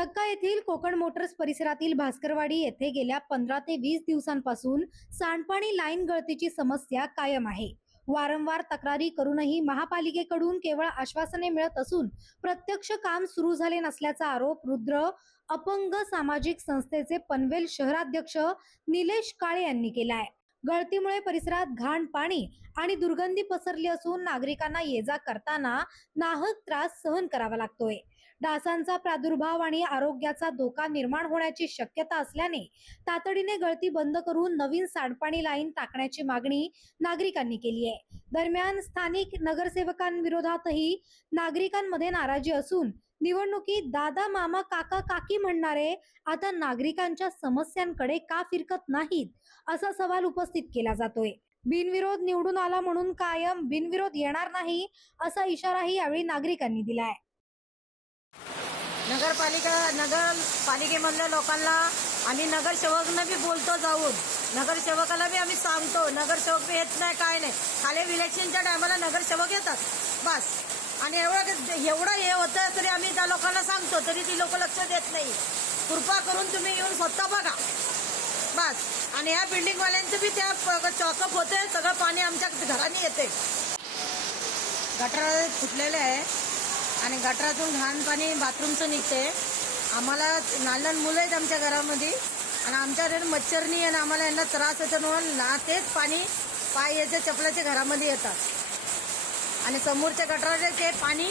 तक्का येथील कोकण मोटर्स परिसरातील भास्करवाडी येथे गेल्या 15 ते 20 दिवसांपासून सांडपाणी लाईन गळतीची समस्या कायम आहे। वारंवार तक्रारी करूनही महापालिकेकडून केवळ आश्वासने मिळत असून प्रत्यक्ष काम सुरू झाले नसल्याचा आरोप रुद्र अपंग सामाजिक संस्थेचे पनवेल शहराध्यक्ष निलेश काळे यांनी केला आहे। गळतीमुळे परिसरात घाण पाणी आणि दुर्गंधी पसरली असून नागरिकांना ये-जा करताना नाहक त्रास सहन करावा लागतोय। डासांचा प्रादुर्भाव आणि आरोग्याचा धोका निर्माण होण्याची शक्यता असल्याने तातडीने गळती बंद करून नवीन सांडपाणी लाईन टाकण्याची मागणी नागरिकांनी केली आहे। दरम्यान स्थानिक नगरसेवकांविरोधातही नागरिकांमध्ये नाराजी असून निवडणुकीत दादा मामा काका काकी म्हणणारे आता नागरिकांच्या समस्यांकडे का फिरकत नाहीत असा सवाल उपस्थित केला जातोय। बिनविरोध निवडून आला म्हणून कायम बिनविरोध येणार नाही असा इशाराही यावेळी नागरिकांनी दिलाय। नगरपालिकेमधल्या लोकांना आम्ही नगरसेवकांना बी बोलतो, जाऊन नगरसेवकाला बी आम्ही सांगतो, नगरसेवक बी येत नाही, काय नाही। खाली इलेक्शनच्या टायमाला नगरसेवक येतात बस, आणि एवढं हे होतं तरी आम्ही त्या लोकांना सांगतो, तरी ती लोक लक्ष देत नाही। कृपा करून तुम्ही येऊन स्वतः बघा बस। आणि ह्या बिल्डिंगवाल्यांचं बी त्या चॉकअप होते, सगळं पाणी आमच्या घराने येते। गटार फुटलेले आहे आणि गटारातून घाण पाणी बाथरूमचं निघते। आम्हाला लहान मुलं आहेत आमच्या घरामध्ये, आणि आमच्या मच्छरनी आणि आम्हाला यांना त्रास होतो म्हणून तेच पाणी पाय याच्या चपलाच्या घरामध्ये येतात, आणि समोरच्या गटाराचे ते पाणी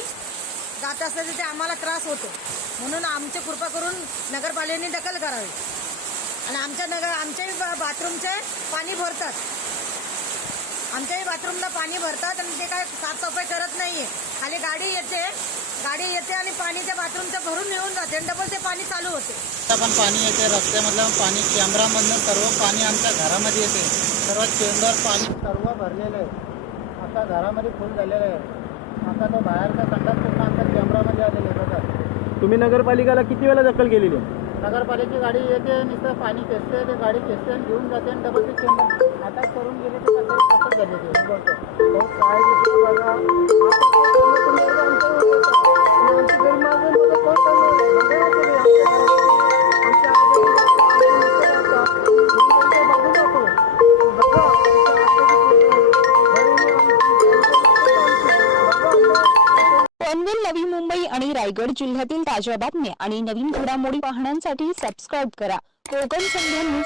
जात असतं ते आम्हाला त्रास होतो। म्हणून आमची कृपा करून नगरपालिकेने दखल करावी, आणि आमच्याही बाथरूमचे पाणी भरतात, आमच्याही बाथरूमला पाणी भरतात, आणि ते काय साफसफाई करत नाहीये। खाली गाडी येते आणि पाणी त्या बाथरूमचं भरून निघून जाते, आणि डबल ते पाणी चालू होते। पण पाणी येते, रस्त्यामधलं पाणी, कॅमेरामधनं सर्व पाणी आमच्या घरामध्ये येते। सर्व चेंबर पाणी सर्व भरलेलं आहे, आता घरामध्ये फुल झालेलं आहे। आता तो बाहेरचा संडास पूर्ण आमच्या कॅमेरामध्ये आलेलं आहे बघा। तुम्ही नगरपालिकेला किती वेळा दखल केलेली आहे? नगरपालिकेची गाडी येते, नुसतं पाणी खेचते, ते गाडी खेचते आणि घेऊन जाते, आणि डबल ते चेंबर अटॅक करून गेले ते कसं झाले ते बोलतो काय बघा, पनवेल, नवी मुंबई आणि रायगड जिल्ह्यातील ताज्या बातम्या आणि नवीन घडामोडी पाहण्यासाठी सबस्क्राईब करा कोकण संध्या न्यूज।